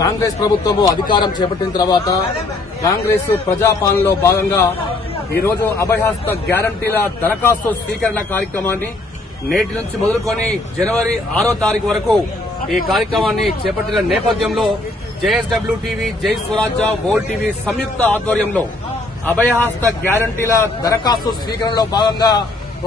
కాంగ్రెస్ ప్రభుత్వము అధికారం చేపట్టిన తర్వాత కాంగ్రెస్ ప్రజాపాలనలో భాగంగా ఈ రోజు అభయహస్త గ్యారంటీల దరఖాస్తు స్వీకరణ కార్యక్రమాన్ని నేటి నుంచి మొదలుకొని జనవరి 6వ తారీఖు వరకు ఈ కార్యక్రమాన్ని చేపట్టిన నేపథ్యంలో జేఎస్డబ్ల్యూ టీవీ, జై స్వరాజ్య, వోల్డ్ టీవీ సంయుక్త ఆధ్వర్యంలో అభయహస్త గ్యారంటీల దరఖాస్తు స్వీకరణలో భాగంగా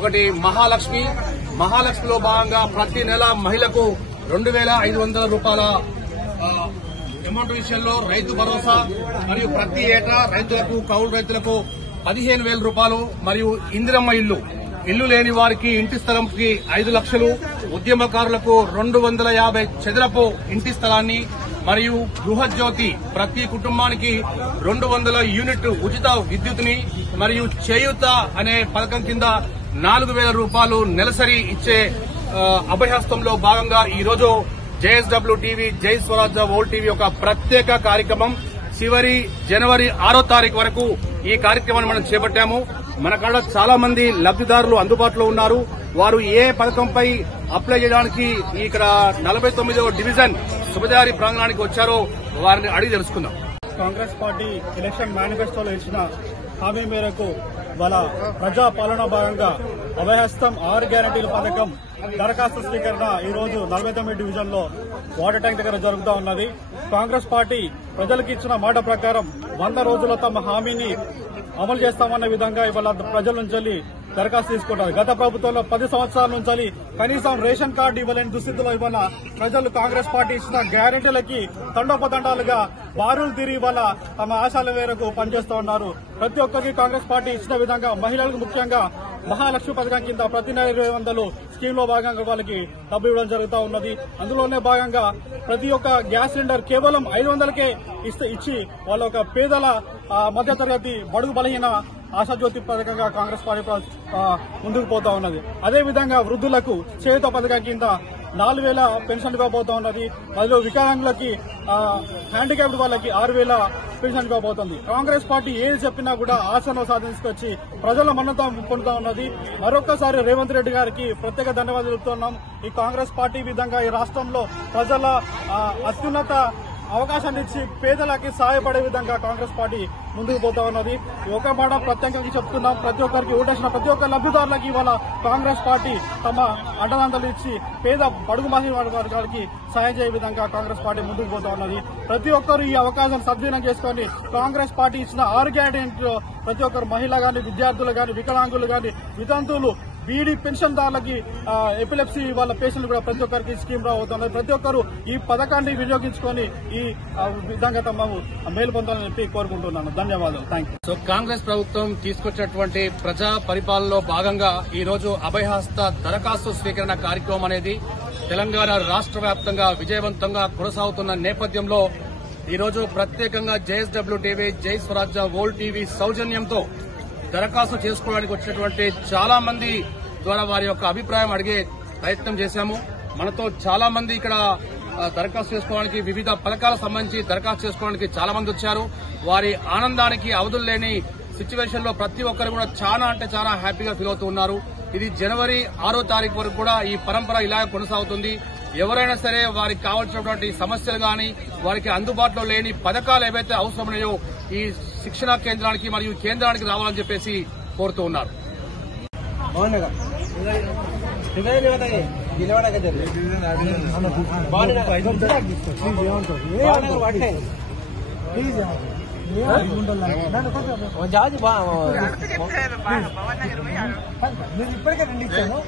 ఒకటి మహాలక్ష్మిలో భాగంగా ప్రతి నెల మహిళకు 2,500 రూపాయల అమౌంట్ విషయంలో రైతు భరోసా మరియు ప్రతి ఏటా రైతులకు, కౌలు రైతులకు 15,000 రూపాయలు మరియు ఇందిరమ్మ ఇల్లు లేని వారికి ఇంటి స్థలంకి 5 లక్షలు, ఉద్యమకారులకు 250 చదరపు ఇంటి స్థలాన్ని మరియు గృహజ్యోతి ప్రతి కుటుంబానికి 200 యూనిట్ ఉచిత విద్యుత్ని మరియు చేయూత అనే పథకం కింద 4,000 రూపాయలు నెలసరి ఇచ్చే అభయహస్తంలో భాగంగా ఈ రోజు జేఎస్డబ్ల్యూ టీవీ, జై స్వరాజ్య, వోల్డ్ టీవీ ఒక ప్రత్యేక కార్యక్రమం చివరి జనవరి 6వ తారీఖు వరకు ఈ కార్యక్రమాన్ని మనం చేపట్టాము. మన కాడ చాలా మంది లబ్దిదారులు అందుబాటులో ఉన్నారు. వారు ఏ పథకంపై అప్లై చేయడానికి ఇక్కడ 49వ డివిజన్ సుబదారి ప్రాంగణానికి వచ్చారో వారిని అడిగి తెలుసుకుందాం. కాంగ్రెస్ పార్టీ ఎలక్షన్ మేనిఫెస్టోలో ఇచ్చిన హామీ మేరకు వాళ్ళ ప్రజాపాలన భాగంగా అభయహస్తం 6 గ్యారంటీల పథకం దరఖాస్తు స్వీకరణ ఈ రోజు 49 డివిజన్ లో వాటర్ ట్యాంక్ దగ్గర జరుగుతూ ఉన్నది. కాంగ్రెస్ పార్టీ ప్రజలకు ఇచ్చిన మాట ప్రకారం 100 రోజుల్లో తమ హామీని అమలు చేస్తామన్న విధంగా ఇవాళ ప్రజల నుంచి దరఖాస్తు తీసుకుంటారు. గత ప్రభుత్వంలో 10 సంవత్సరాల నుంచి కనీసం రేషన్ కార్డు ఇవ్వలేని దుస్థితిలో ఇవాళ ప్రజలు కాంగ్రెస్ పార్టీ ఇచ్చిన గ్యారెంటీలకి తండోపతండాలుగా బారులు తిరిగి ఇవాళ తమ ఆశల మేరకు పనిచేస్తూ ఉన్నారు. ప్రతి ఒక్కరికి కాంగ్రెస్ పార్టీ ఇచ్చిన విధంగా మహిళలకు ముఖ్యంగా మహాలక్ష్మి పథకం కింద ప్రతి నెల 200 స్కీమ్ లో భాగంగా వాళ్ళకి డబ్బు ఇవ్వడం జరుగుతూ ఉన్నది. అందులోనే భాగంగా ప్రతి ఒక్క గ్యాస్ సిలిండర్ కేవలం 500కే ఇచ్చి వాళ్ళ ఒక పేదల మధ్యతరగతి బడుగు బలహీన ఆశాజ్యోతి పథకంగా కాంగ్రెస్ పార్టీ ముందుకు పోతా ఉన్నది. అదేవిధంగా వృద్ధులకు చేయూత పథకం కింద 4,000 పెన్షన్ ఇవ్వబోతా ఉన్నది. అందులో వికలాంగులకి, హ్యాండిక్యాప్డ్ వాళ్ళకి 6,000 పెన్షన్ ఇవ్వబోతోంది. కాంగ్రెస్ పార్టీ ఏది చెప్పినా కూడా ఆశను సాధించుకొచ్చి ప్రజల మన్నత పొందుతా ఉన్నది. మరొకసారి రేవంత్ రెడ్డి గారికి ప్రత్యేక ధన్యవాదాలు చెబుతున్నాం. ఈ కాంగ్రెస్ పార్టీ విధంగా ఈ రాష్ట్రంలో ప్రజల అత్యున్నత అవకాశాన్ని ఇచ్చి పేదలకి సహాయపడే విధంగా కాంగ్రెస్ పార్టీ ముందుకు పోతా ఉన్నది. ఒక మాట ప్రత్యేకంగా చెప్తున్నాం, ప్రతి ఒక్కరికి ఓటేసిన ప్రతి ఒక్క లబ్దిదారులకి ఇవాళ కాంగ్రెస్ పార్టీ తమ అండదండలు ఇచ్చి పేద బడుగు బలహీన వర్గాలకి సాయం చేయ విధంగా కాంగ్రెస్ పార్టీ ముందుకు పోతా ఉన్నది. ప్రతి ఒక్కరు ఈ అవకాశం సద్వినియోగం చేసుకుని కాంగ్రెస్ పార్టీ ఇచ్చిన 6 గ్యారెంటీలో ప్రతి ఒక్కరు మహిళ గాని, విద్యార్థులు గాని, వికలాంగులు గాని, వితంతువులు, బీడీ పెన్షన్దారులకి, ఎపిలెప్సీ వాళ్ళ పేషెంట్లు కూడా ప్రతి ఒక్కరికి స్కీమ్ రాబోతున్నారు. ప్రతి ఒక్కరు ఈ పథకాన్ని వినియోగించుకొని ఈ విధంగా తమ మేలు పొందాలని చెప్పి కోరుకుంటున్నాను. ధన్యవాదాలు. Thank you. సో కాంగ్రెస్ ప్రభుత్వం తీసుకొచ్చినటువంటి ప్రజా పరిపాలనలో భాగంగా ఈ రోజు అభయహస్త దరఖాస్తు స్వీకరణ కార్యక్రమం అనేది తెలంగాణ రాష్ట్ర వ్యాప్తంగా విజయవంతంగా కొనసాగుతున్న నేపథ్యంలో ఈ రోజు ప్రత్యేకంగా జేఎస్డబ్ల్యూ టీవీ, జై స్వరాజ్య, వోల్డ్ టీవీ సౌజన్యంతో దరఖాస్తు చేసుకోవడానికి వచ్చినటువంటి చాలా మంది ద్వారా వారి యొక్క అభిప్రాయం అడిగే ప్రయత్నం చేశాము. మనతో చాలా మంది ఇక్కడ దరఖాస్తు చేసుకోవడానికి, వివిధ పథకాలకు సంబంధించి దరఖాస్తు చేసుకోవడానికి చాలా మంది వచ్చారు. వారి ఆనందానికి అవధులు లేని సిచ్యువేషన్ లో ప్రతి ఒక్కరు కూడా చాలా అంటే చాలా హ్యాపీగా ఫీల్ అవుతూ ఉన్నారు. ఇది జనవరి 6వ తారీఖు వరకు కూడా ఈ పరంపర ఇలాగే కొనసాగుతుంది. ఎవరైనా సరే వారికి కావాల్సినటువంటి సమస్యలు గాని, వారికి అందుబాటులో లేని పథకాలు ఏవైతే అవసరమన్నాయో ఈ శిక్షణా కేంద్రానికి మరియు కేంద్రానికి రావాలని చెప్పేసి కోరుతూ ఉన్నారు. ఇప్పటికే 2 ఇచ్చాను.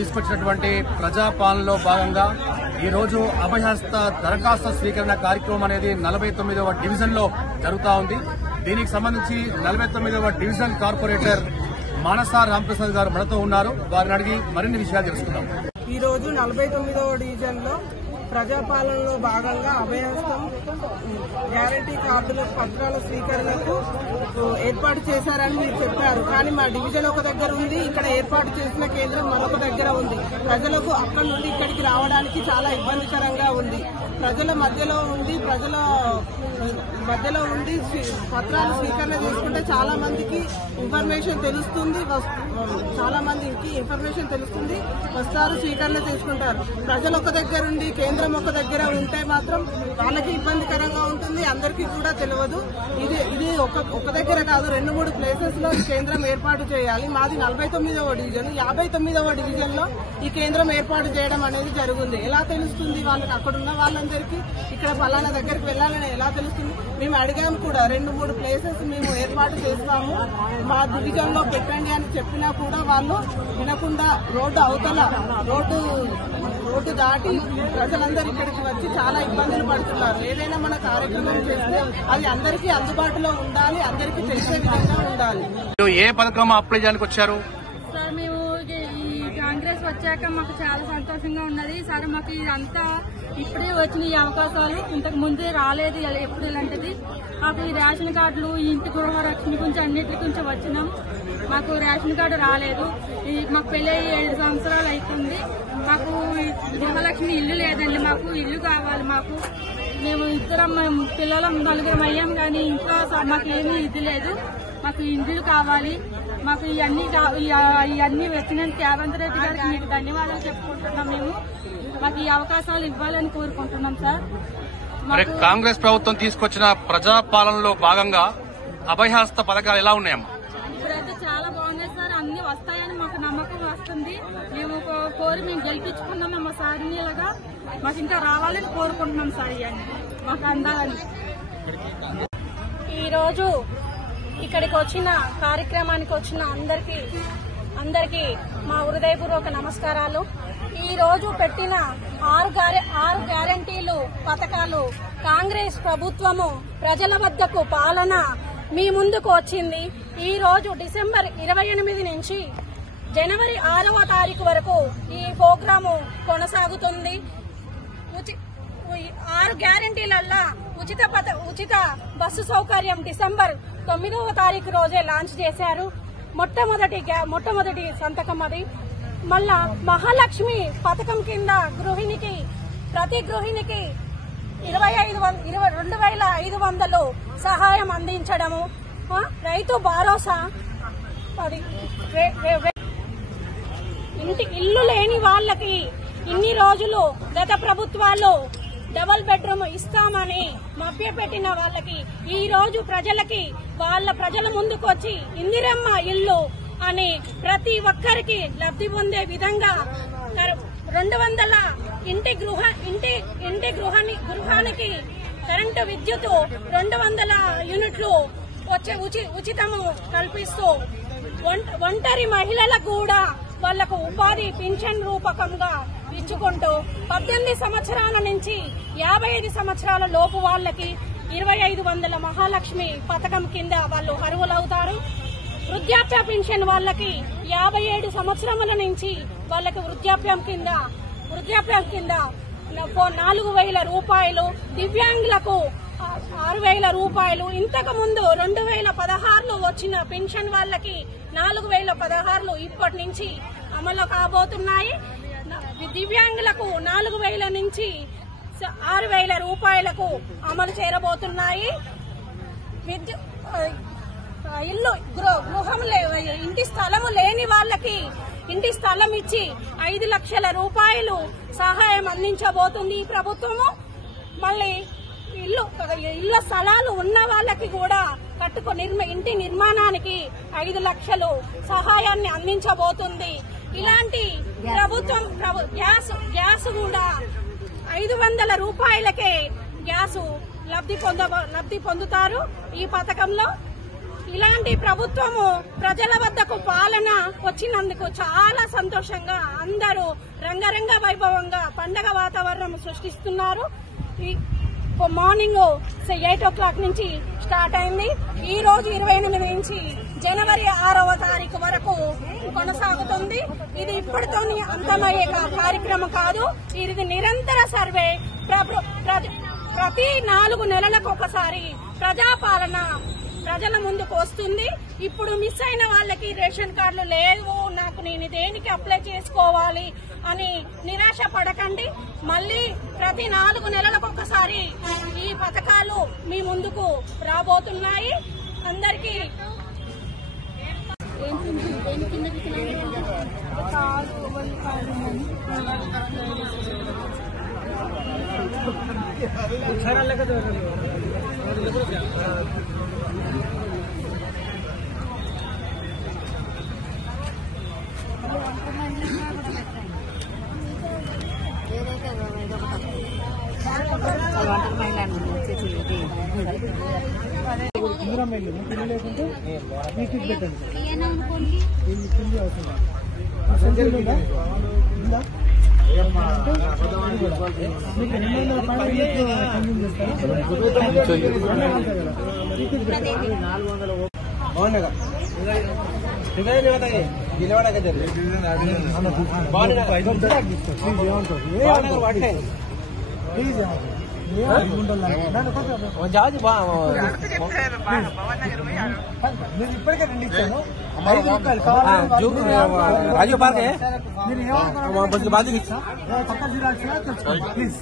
తీసుకొచ్చినటువంటి ప్రజాపాలనలో భాగంగా ఈ రోజు అభయహస్త దరఖాస్తు స్వీకరణ కార్యక్రమం అనేది 49వ డివిజన్ లో జరుగుతా ఉంది. దీనికి సంబంధించి 49వ డివిజన్ కార్పొరేటర్ మానస రామప్రసాద్ గారు మనతో ఉన్నారు. వారిని అడిగి మరిన్ని విషయాలు తెలుసుకుందాం. ఈ రోజు 49వ డివిజన్ లో ప్రజాపాలనలో భాగంగా అభయహస్తం గ్యారంటీ కార్డుల పత్రాల స్వీకరణకు ఏర్పాటు చేశారని మీరు చెప్పారు. కానీ మా డివిజన్ ఒక దగ్గర ఉంది, ఇక్కడ ఏర్పాటు చేసిన కేంద్రం మరొక దగ్గర ఉంది. ప్రజలకు అక్కడి నుండి ఇక్కడికి రావడానికి చాలా ఇబ్బందికరంగా ఉంది. ప్రజల మధ్యలో ఉండి ప్రజల మధ్యలో ఉండి పత్రాలు స్వీకరణ చేసుకుంటే చాలా మందికి ఇన్ఫర్మేషన్ తెలుస్తుంది, చాలా మందికి ఇన్ఫర్మేషన్ తెలుస్తుంది, వస్తారు స్వీకరణ చేసుకుంటారు. ప్రజలు ఒక దగ్గర ఉండి కేంద్రం ఒక దగ్గర ఉంటే మాత్రం వాళ్ళకి ఇబ్బందికరంగా ఉంటుంది, అందరికీ కూడా తెలియదు. ఇది ఒక దగ్గర కాదు, 2-3 ప్లేసెస్ లో కేంద్రం ఏర్పాటు చేయాలి. మాది 49వ డివిజన్, 59వ డివిజన్ లో ఈ కేంద్రం ఏర్పాటు చేయడం అనేది జరిగింది. ఎలా తెలుస్తుంది వాళ్ళకి? అక్కడున్న వాళ్ళందరికీ ఇక్కడ పలానా దగ్గరికి వెళ్లాలని ఎలా తెలుస్తుంది? మేము అడిగాము కూడా, 2-3 ప్లేసెస్ మేము ఏర్పాటు చేస్తాము, మా డివిజన్ లో పెట్టండి అని చెప్పినా కూడా వాళ్ళు వినకుండా రోడ్డు అవతల రోడ్డు దాటి ప్రజలందరూ ఇక్కడికి వచ్చి చాలా ఇబ్బందులు పడుతున్నారు. ఏదైనా మన కార్యక్రమం చేస్తే అది అందరికీ అందుబాటులో ఉండాలి, అందరికీ తెలిసే విధంగా ఉండాలి. ఏ పథకం అప్లై చేయడానికి వచ్చారు? సార్ మేము ఈ కాంగ్రెస్ వచ్చాక మాకు చాలా సంతోషంగా ఉన్నది సార్. మాకు ఇదంతా ఇప్పుడే వచ్చిన ఈ అవకాశాలు, ఇంతకు ముందే రాలేదు ఎప్పుడు ఇలాంటిది. మాకు ఈ రేషన్ కార్డులు, ఈ ఇంటి గృహరక్షణ గురించి అన్నిటి గురించి వచ్చినాం. మాకు రేషన్ కార్డు రాలేదు. మాకు పెళ్లి 7 సంవత్సరాలు అవుతుంది. మాకు గృహలక్ష్మి ఇల్లు లేదండి, మాకు ఇల్లు కావాలి. మేము ఇద్దరం పిల్లలం 4 అయ్యాం, కానీ ఇంకా మాకు ఏమీ ఇది లేదు. మాకు ఇల్లు కావాలి. మాకు ఇవన్నీ వచ్చినందుకు రేవంత్ రెడ్డి గారికి మీకు ధన్యవాదాలు చెప్పుకుంటున్నాం. మాకు ఈ అవకాశాలు ఇవ్వాలని కోరుకుంటున్నాం సార్. మరి కాంగ్రెస్ ప్రభుత్వం తీసుకొచ్చిన ప్రజాపాలనలో భాగంగా అభయహస్త పథకాలు ఎలా ఉన్నాయమ్మా? ఇప్పుడైతే చాలా బాగున్నాయి సార్, అన్ని వస్తాయని మాకు నమ్మకం వస్తుంది. మేము గెలిపించుకున్నాం మా సార్ని, ఇలాగా మాకు ఇంకా రావాలని కోరుకుంటున్నాం సార్. ఇవన్నీ మాకు అందాలని. ఈరోజు ఇక్కడికి వచ్చిన కార్యక్రమానికి వచ్చిన అందరికీ మా హృదయపూర్వక నమస్కారాలు. ఈ రోజు పెట్టిన 6 గ్యారంటీలు పథకాలు కాంగ్రెస్ ప్రభుత్వము ప్రజల వద్దకు పాలన మీ ముందుకు వచ్చింది. ఈ రోజు డిసెంబర్ 28 నుంచి జనవరి 6వ తారీఖు వరకు ఈ ప్రోగ్రాము కొనసాగుతుంది. 6 గ్యారంటీలల్లా ఉచిత బస్సు సౌకర్యం డిసెంబర్ 9వ తారీఖు రోజే లాంచ్ చేశారు. మొట్టమొదటి సంతకం అది. మళ్ళా మహాలక్ష్మి పథకం కింద ప్రతి గృహిణికి 2,500 సహాయం అందించడము. రైతు భరోసా, ఇల్లు లేని వాళ్ళకి ఇన్ని రోజులు గత ప్రభుత్వాలు డబుల్ బెడ్రూమ్ ఇస్తామని మభ్యపెట్టిన వాళ్ళకి ఈ రోజు ప్రజల ముందుకు వచ్చి ఇందిరమ్మ ఇల్లు అని ప్రతి ఒక్కరికి లబ్ధి పొందే విధంగా 200 ఇంటి గృహానికి కరెంటు విద్యుత్ 200 యూనిట్లు వచ్చే ఉచితము కల్పిస్తూ ఒంటరి మహిళలకు కూడా వాళ్లకు ఉపాధి పింఛన్ రూపకంగా ఇచ్చుకుంటూ 18 సంవత్సరాల నుంచి 55 సంవత్సరాల లోపు వాళ్లకి 2,500 మహాలక్ష్మి పథకం కింద వాళ్ళు అర్హులవుతారు. వృద్ధాప్య పింఛన్ వాళ్ళకి 57 సంవత్సరముల నుంచి వాళ్ళకి వృద్ధాప్యం కింద 4,000 రూపాయలు, దివ్యాంగులకు 6,000 రూపాయలు. ఇంతకు ముందు 2016లో వచ్చిన పెన్షన్ వాళ్ళకి 4,016 ఇప్పటి నుంచి అమలు కాబోతున్నాయి. దివ్యాంగులకు 4,000 నుంచి 6,000 రూపాయలకు అమలు చేరబోతున్నాయి. ఇంటి స్థలము లేని వాళ్ళకి ఇంటి స్థలం ఇచ్చి 5 లక్షల రూపాయలు సహాయం అందించబోతుంది ఈ ప్రభుత్వము. మళ్ళీ ఇళ్ల స్థలాలు ఉన్న వాళ్ళకి కూడా ఇంటి నిర్మాణానికి 5 లక్షలు సహాయాన్ని అందించబోతుంది. ఇలాంటి ప్రభుత్వం గ్యాస్ కూడా 500 రూపాయలకే గ్యాస్ లబ్ధి పొందుతారు ఈ పథకంలో. ఇలాంటి ప్రభుత్వము ప్రజల వద్దకు పాలన వచ్చినందుకు చాలా సంతోషంగా అందరూ రంగరంగ వైభవంగా పండగ వాతావరణం సృష్టిస్తున్నారు. మార్నింగ్ 8 o'clock నుంచి స్టార్ట్ అయింది. ఈ రోజు 28 నుంచి జనవరి 6వ తారీఖు వరకు కొనసాగుతుంది. ఇది ఇప్పటితో అంతమయ్యే కార్యక్రమం కాదు, ఇది నిరంతర సర్వే. ప్రతి 4 నెలలకు ఒకసారి ప్రజాపాలన ప్రజల ముందుకు వస్తుంది. ఇప్పుడు మిస్ అయిన వాళ్ళకి రేషన్ కార్డులు లేవు, నేను దేనికి అప్లై చేసుకోవాలి అని నిరాశ పడకండి. మళ్ళీ ప్రతి 4 నెలలకు ఒకసారి ఈ పథకాలు మీ ముందుకు రాబోతున్నాయి. అందరికీ రాజీవ్ పార్క్ ప్లీజ్